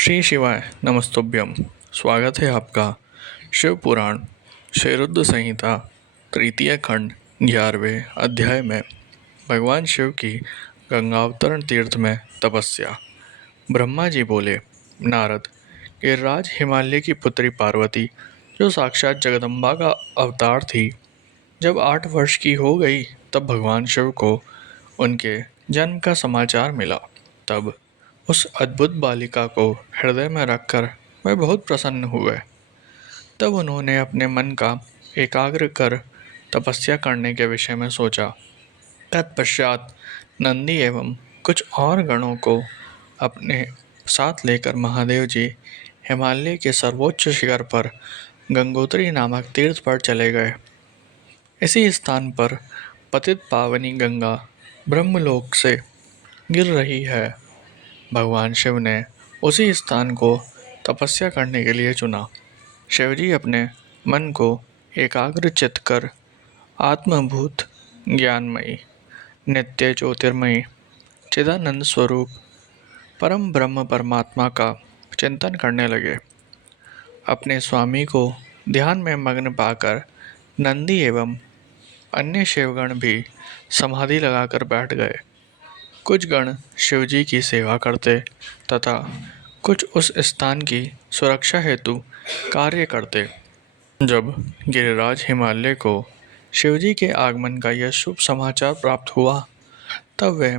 श्री शिवाय नमस्तुभ्यम। स्वागत है आपका शिव पुराण क्षीरोद संहिता तृतीय खंड 11वें अध्याय में। भगवान शिव की गंगावतरण तीर्थ में तपस्या। ब्रह्मा जी बोले, नारद, गिरिराज हिमालय की पुत्री पार्वती, जो साक्षात जगदम्बा का अवतार थी, जब 8 वर्ष की हो गई तब भगवान शिव को उनके जन्म का समाचार मिला। तब उस अद्भुत बालिका को हृदय में रखकर वे बहुत प्रसन्न हुए। तब उन्होंने अपने मन का एकाग्र कर तपस्या करने के विषय में सोचा। तत्पश्चात नंदी एवं कुछ और गणों को अपने साथ लेकर महादेव जी हिमालय के सर्वोच्च शिखर पर गंगोत्री नामक तीर्थ पर चले गए। इसी स्थान पर पतित पावनी गंगा ब्रह्मलोक से गिर रही है। भगवान शिव ने उसी स्थान को तपस्या करने के लिए चुना। शिवजी अपने मन को एकाग्र चित्त कर आत्मभूत ज्ञानमयी नित्य ज्योतिर्मयी चिदानंद स्वरूप परम ब्रह्म परमात्मा का चिंतन करने लगे। अपने स्वामी को ध्यान में मग्न पाकर नंदी एवं अन्य शिवगण भी समाधि लगाकर बैठ गए। कुछ गण शिवजी की सेवा करते तथा कुछ उस स्थान की सुरक्षा हेतु कार्य करते। जब गिरिराज हिमालय को शिवजी के आगमन का यह शुभ समाचार प्राप्त हुआ, तब वे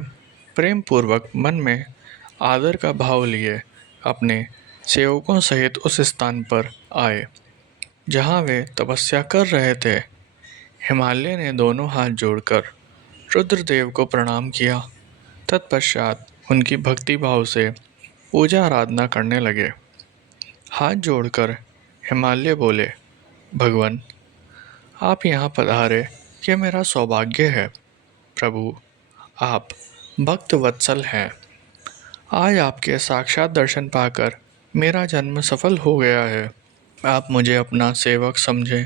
प्रेम पूर्वक मन में आदर का भाव लिए अपने सेवकों सहित उस स्थान पर आए जहाँ वे तपस्या कर रहे थे। हिमालय ने दोनों हाथ जोड़कर रुद्रदेव को प्रणाम किया। तत्पश्चात उनकी भक्ति भाव से पूजा आराधना करने लगे। हाथ जोड़कर हिमालय बोले, भगवान, आप यहाँ पधारे, यह मेरा सौभाग्य है। प्रभु, आप भक्त वत्सल हैं। आज आपके साक्षात दर्शन पाकर मेरा जन्म सफल हो गया है। आप मुझे अपना सेवक समझें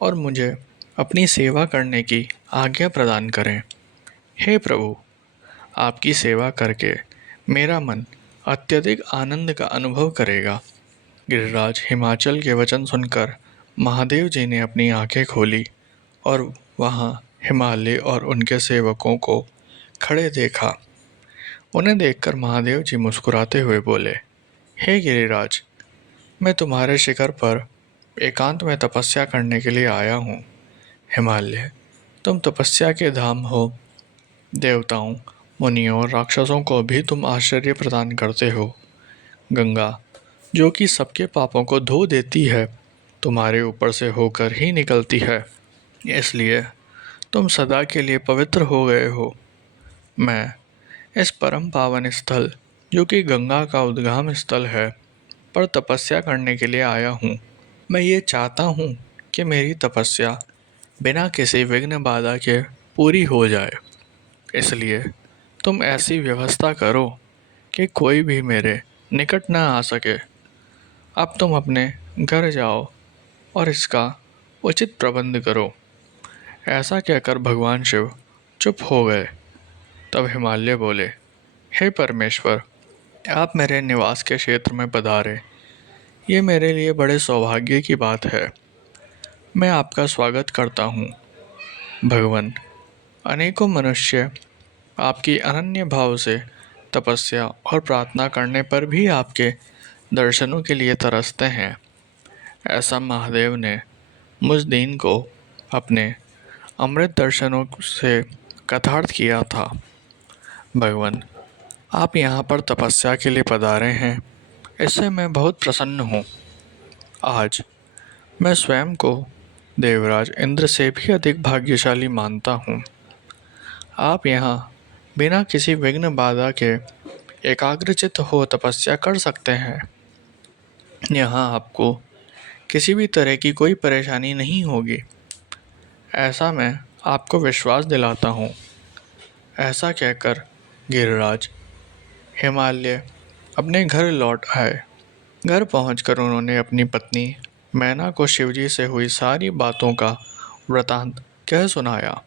और मुझे अपनी सेवा करने की आज्ञा प्रदान करें। हे प्रभु, आपकी सेवा करके मेरा मन अत्यधिक आनंद का अनुभव करेगा। गिरिराज हिमाचल के वचन सुनकर महादेव जी ने अपनी आंखें खोली और वहां हिमालय और उनके सेवकों को खड़े देखा। उन्हें देखकर महादेव जी मुस्कुराते हुए बोले, हे गिरिराज, मैं तुम्हारे शिखर पर एकांत में तपस्या करने के लिए आया हूँ। हिमालय, तुम तपस्या के धाम हो। देवताओं, मुनियों और राक्षसों को भी तुम आश्चर्य प्रदान करते हो। गंगा, जो कि सबके पापों को धो देती है, तुम्हारे ऊपर से होकर ही निकलती है, इसलिए तुम सदा के लिए पवित्र हो गए हो। मैं इस परम पावन स्थल, जो कि गंगा का उद्गम स्थल है, पर तपस्या करने के लिए आया हूँ। मैं ये चाहता हूँ कि मेरी तपस्या बिना किसी विघ्न बाधा के पूरी हो जाए। इसलिए तुम ऐसी व्यवस्था करो कि कोई भी मेरे निकट न आ सके। अब तुम अपने घर जाओ और इसका उचित प्रबंध करो। ऐसा कहकर भगवान शिव चुप हो गए। तब हिमालय बोले, हे परमेश्वर, आप मेरे निवास के क्षेत्र में पधारे, ये मेरे लिए बड़े सौभाग्य की बात है। मैं आपका स्वागत करता हूँ। भगवान, अनेकों मनुष्य आपकी अनन्य भाव से तपस्या और प्रार्थना करने पर भी आपके दर्शनों के लिए तरसते हैं। ऐसा महादेव ने मुझ दीन को अपने अमृत दर्शनों से कथार्थ किया था। भगवान, आप यहाँ पर तपस्या के लिए पधारे हैं, इससे मैं बहुत प्रसन्न हूँ। आज मैं स्वयं को देवराज इंद्र से भी अधिक भाग्यशाली मानता हूँ। आप यहाँ बिना किसी विघ्न बाधा के एकाग्रचित्त हो तपस्या कर सकते हैं। यहाँ आपको किसी भी तरह की कोई परेशानी नहीं होगी, ऐसा मैं आपको विश्वास दिलाता हूँ। ऐसा कहकर गिरिराज हिमालय अपने घर लौट आए। घर पहुंचकर उन्होंने अपनी पत्नी मैना को शिवजी से हुई सारी बातों का वृतांत कह सुनाया।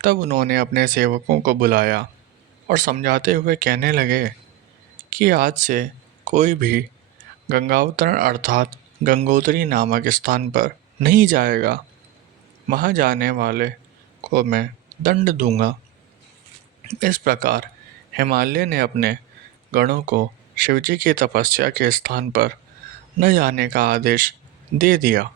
तब उन्होंने अपने सेवकों को बुलाया और समझाते हुए कहने लगे कि आज से कोई भी गंगावतरण अर्थात गंगोत्री नामक स्थान पर नहीं जाएगा। वहाँ जाने वाले को मैं दंड दूंगा। इस प्रकार हिमालय ने अपने गणों को शिवजी की तपस्या के स्थान पर न जाने का आदेश दे दिया।